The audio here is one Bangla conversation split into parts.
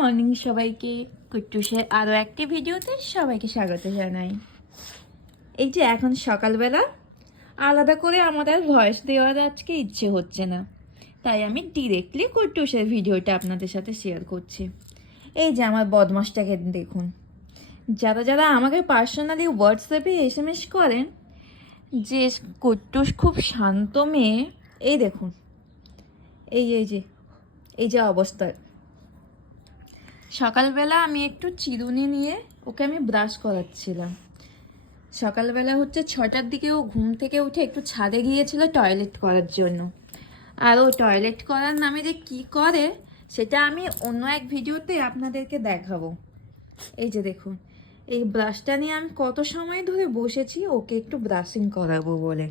মর্নিং সবাইকে, কুট্টুসের আরও একটি ভিডিওতে সবাইকে স্বাগত জানাই। এই যে এখন সকালবেলা, আলাদা করে আমাদের ভয়েস দেওয়ার আজকে ইচ্ছে হচ্ছে না। তাই আমি ডিরেক্টলি কুট্টুসের ভিডিওটা আপনাদের সাথে শেয়ার করছি। এই যে আমার বদমাসটাকে দেখুন। যারা যারা আমাকে পার্সোনালি হোয়াটসঅ্যাপে এস এম এস করেন, যে কুট্টুস খুব শান্ত মেয়ে, এই দেখুন। এই এই যে এই যে অবস্থা। সকালবেলা আমি একটু চিরুনি নিয়ে ওকে আমি ব্রাশ করাচ্ছিলাম। সকালবেলা হচ্ছে ছটার দিকে ও ঘুম থেকে উঠে একটু ছাদে গিয়েছিল টয়লেট করার জন্য। আর ও টয়লেট করার নামে যে কী করে, সেটা আমি অন্য এক ভিডিওতে আপনাদেরকে দেখাবো। এই যে দেখুন, এই ব্রাশটা নিয়ে আমি কত সময় ধরে বসেছি, ওকে একটু ব্রাশিং করাবো বলে।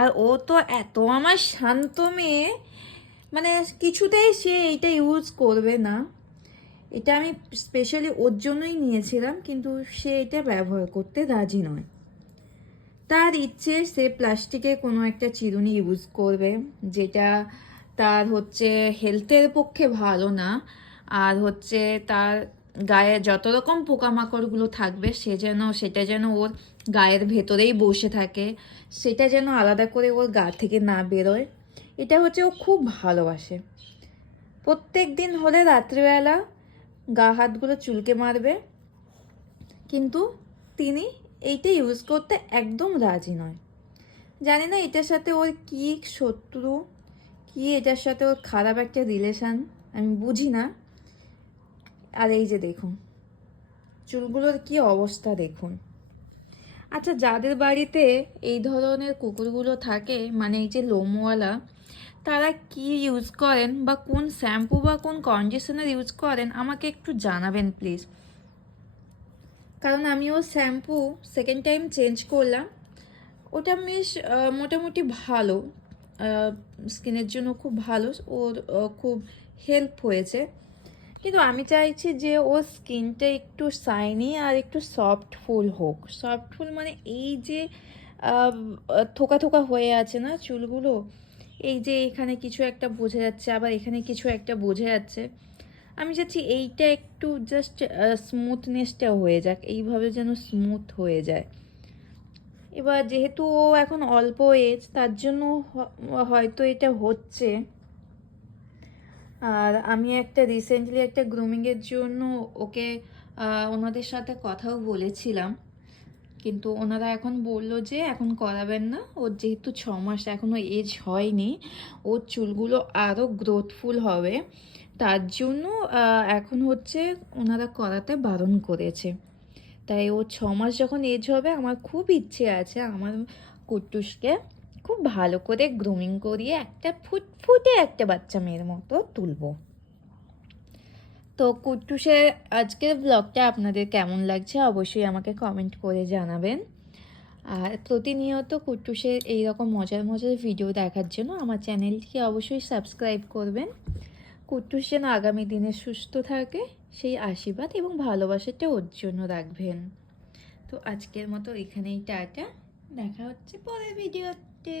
আর ও তো এত আমার শান্ত মেয়ে মানে কিছুতেই সে এইটা ইউজ করবে না। এটা আমি স্পেশালি ওর জন্যই নিয়েছিলাম, কিন্তু সে এটা ব্যবহার করতে রাজি নয়। তার ইচ্ছে, সে প্লাস্টিকে কোনো একটা চিরুনি ইউজ করবে, যেটা তার হচ্ছে হেলথের পক্ষে ভালো না। আর হচ্ছে তার গায়ে যত রকম পোকামাকড়গুলো থাকবে, সে যেন, সেটা যেন ওর গায়ের ভেতরেই বসে থাকে। সেটা যেন আলাদা করে ওর গা থেকে না বেরোয়। এটা হচ্ছে ও খুব ভালোবাসে। প্রত্যেক দিন হলে রাত্রিবেলা গা হাতগুলো চুলকে মারবে। কিন্তু তিনি এইটা ইউজ করতে একদম রাজি নয়। জানি না এটার সাথে ওর কী শত্রু, কি এটার সাথে ওর খারাপ একটা রিলেশান আমি বুঝি না। আর এই যে দেখুন, চুলগুলোর কি অবস্থা দেখুন। আচ্ছা যাদের বাড়িতে এই ধরনের কুকুরগুলো থাকে মানে এই যে লোমওয়ালা তারা কি ইউজ করেন বা কোন শ্যাম্পু বা কোন কন্ডিশনার ইউজ করেন, আমাকে একটু জানাবেন প্লিজ কারণ আমি ও শ্যাম্পু সেকেন্ড টাইম চেঞ্জ করলাম। ওটা বেশ মোটামুটি ভালো। স্কিনের জন্য খুব ভালো, ওর খুব হেল্প হয়েছে। কিন্তু আমি চাইছি যে ওর স্কিনটা একটু সাইনি আর একটু সফট ফুল হোক। সফট ফুল মানে এই যে থোকা থোকা হয়ে আছে না চুলগুলো? এই যে এখানে কিছু একটা বোঝা যাচ্ছে, আবার এখানে কিছু একটা বোঝা যাচ্ছে। আমি চাচ্ছি এইটা একটু জাস্ট স্মুথনেসটা হয়ে যাক, এইভাবে যেন স্মুথ হয়ে যায়। এবার যেহেতু ও এখন অল্প এজ তার জন্য হয়তো এটা হচ্ছে। আর আমি একটা রিসেন্টলি একটা গ্রুমিংয়ের জন্য ওকে ওনাদের সাথে কথাও বলেছিলাম। কিন্তু ওনারা এখন বলল যে এখন করাবেন না। ওর যেহেতু ছ মাস এখনও এজ হয়নি, ওর চুলগুলো আরও গ্রোথফুল হবে। তার জন্য এখন হচ্ছে ওনারা করাতে বারণ করেছে। তাই ও ছ মাস যখন এজ হবে, আমার খুব ইচ্ছে আছে আমার কুট্টুসকে খুব ভালো করে গ্রুমিং করিয়ে একটা ফুটফুটে একটা বাচ্চা মেয়ের মতো তুলবো। তো কুট্টুসের আজকের ব্লগটা আপনাদের কেমন লাগছে অবশ্যই আমাকে কমেন্ট করে জানাবেন। আর প্রতিনিয়ত কুট্টুসের এইরকম মজার মজার ভিডিও দেখার জন্য আমার চ্যানেলটিকে অবশ্যই সাবস্ক্রাইব করবেন। কুট্টুস যেন আগামী দিনে সুস্থ থাকে, সেই আশীর্বাদ এবং ভালোবাসাটা ওর জন্য রাখবেন। তো আজকের মতো এখানেই টাটা, দেখা হচ্ছে পরের ভিডিওতে